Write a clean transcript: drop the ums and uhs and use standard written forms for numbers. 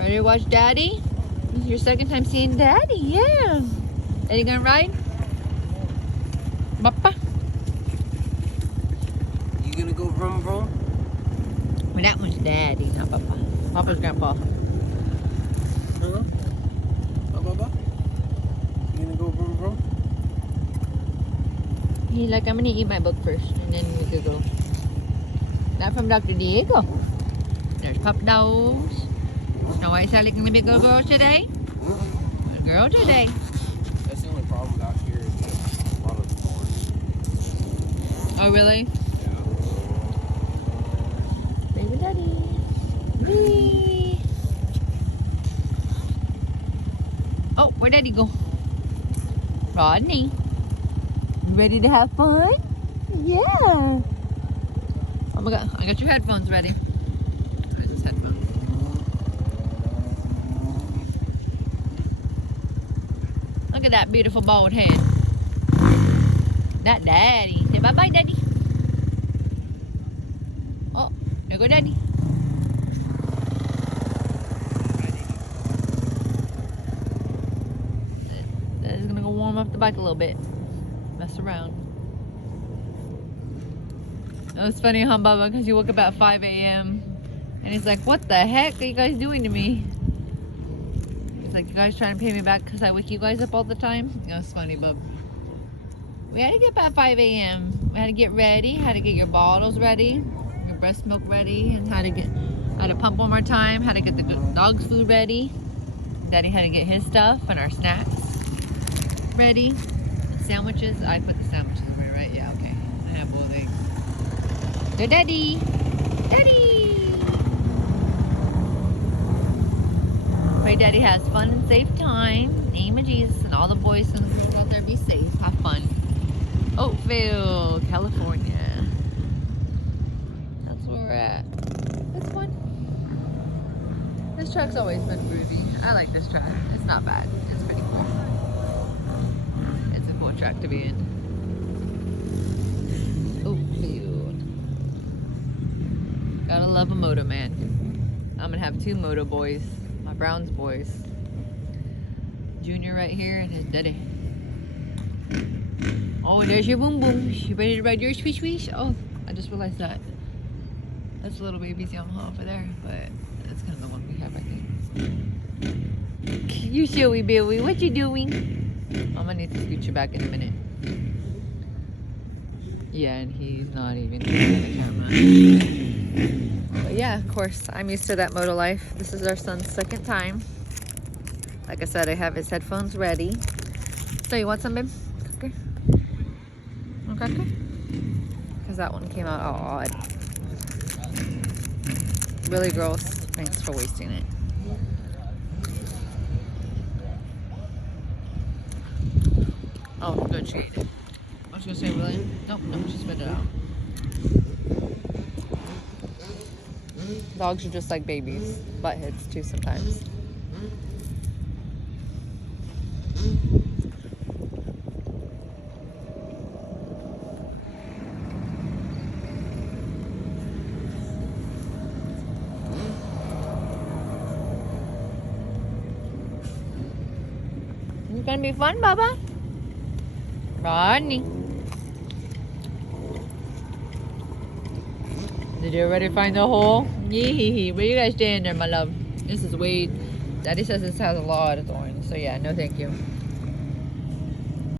Ready to watch Daddy? This is your second time seeing Daddy, yeah. Daddy gonna ride? Papa? You gonna go vroom vroom? Well, that one's Daddy, not Papa. Papa's grandpa. Huh? Papa? You gonna go vroom vroom? He's like, I'm gonna eat my book first, and then we could go. Not from Dr. Diego. There's pup dogs. Snow White Sally gonna be a good girl today? Good girl today. That's the only problem out here is just a lot of thorns. Oh, really? Yeah. Baby Daddy. Whee! Oh, where'd Daddy go? Rodney. You ready to have fun? Yeah. Oh my God, I got your headphones ready. Where's this headphone? Look at that beautiful bald head. That Daddy. Say bye-bye, Daddy. Oh, there go Daddy. Daddy's gonna go warm up the bike a little bit. Mess around. It was funny, huh, Bubba? Because you woke up at 5 a.m. and he's like, what the heck are you guys doing to me? He's like, you guys trying to pay me back because I wake you guys up all the time? It was funny, Bub. We had to get up at 5 a.m. We had to get ready, had to get your bottles ready, your breast milk ready, and how to pump one more time, how to get the dog's food ready. Daddy had to get his stuff and our snacks ready. The sandwiches, I put the sandwiches away, right? Yeah, okay. I have both eggs. So Daddy! Daddy! Pray Daddy has fun and safe time. In the name of Jesus, and all the boys and the girls out there be safe. Have fun. Oakville, California. That's where we're at. It's fun. This track's always been groovy. I like this track. It's not bad. It's pretty cool. It's a cool track to be in. Oakville. Gotta love a moto man. I'm gonna have two moto boys. My Browns boys. Junior right here and his daddy. Oh, there's your boom boom. You ready to ride your swish swish? Oh, I just realized that. That's a little baby's Yamaha over there, but that's kind of the one we have, I think. You showy Billy, what you doing? I'm gonna need to scoot you back in a minute. Yeah, and he's not even looking at the camera. But yeah, of course, I'm used to that moto life. This is our son's second time. Like I said, I have his headphones ready. So you want some, babe? Okay. Okay. Because that one came out all odd. Really gross. Thanks for wasting it. Oh, good, she ate it. I was gonna say, really? Nope, she spit it out. Dogs are just like babies. Butt heads too sometimes. It's gonna be fun, Bubba. Rodney. Did you already find the hole? Yee. Where you guys staying there, my love? This is weed. Daddy says this has a lot of thorns. So yeah, no thank you.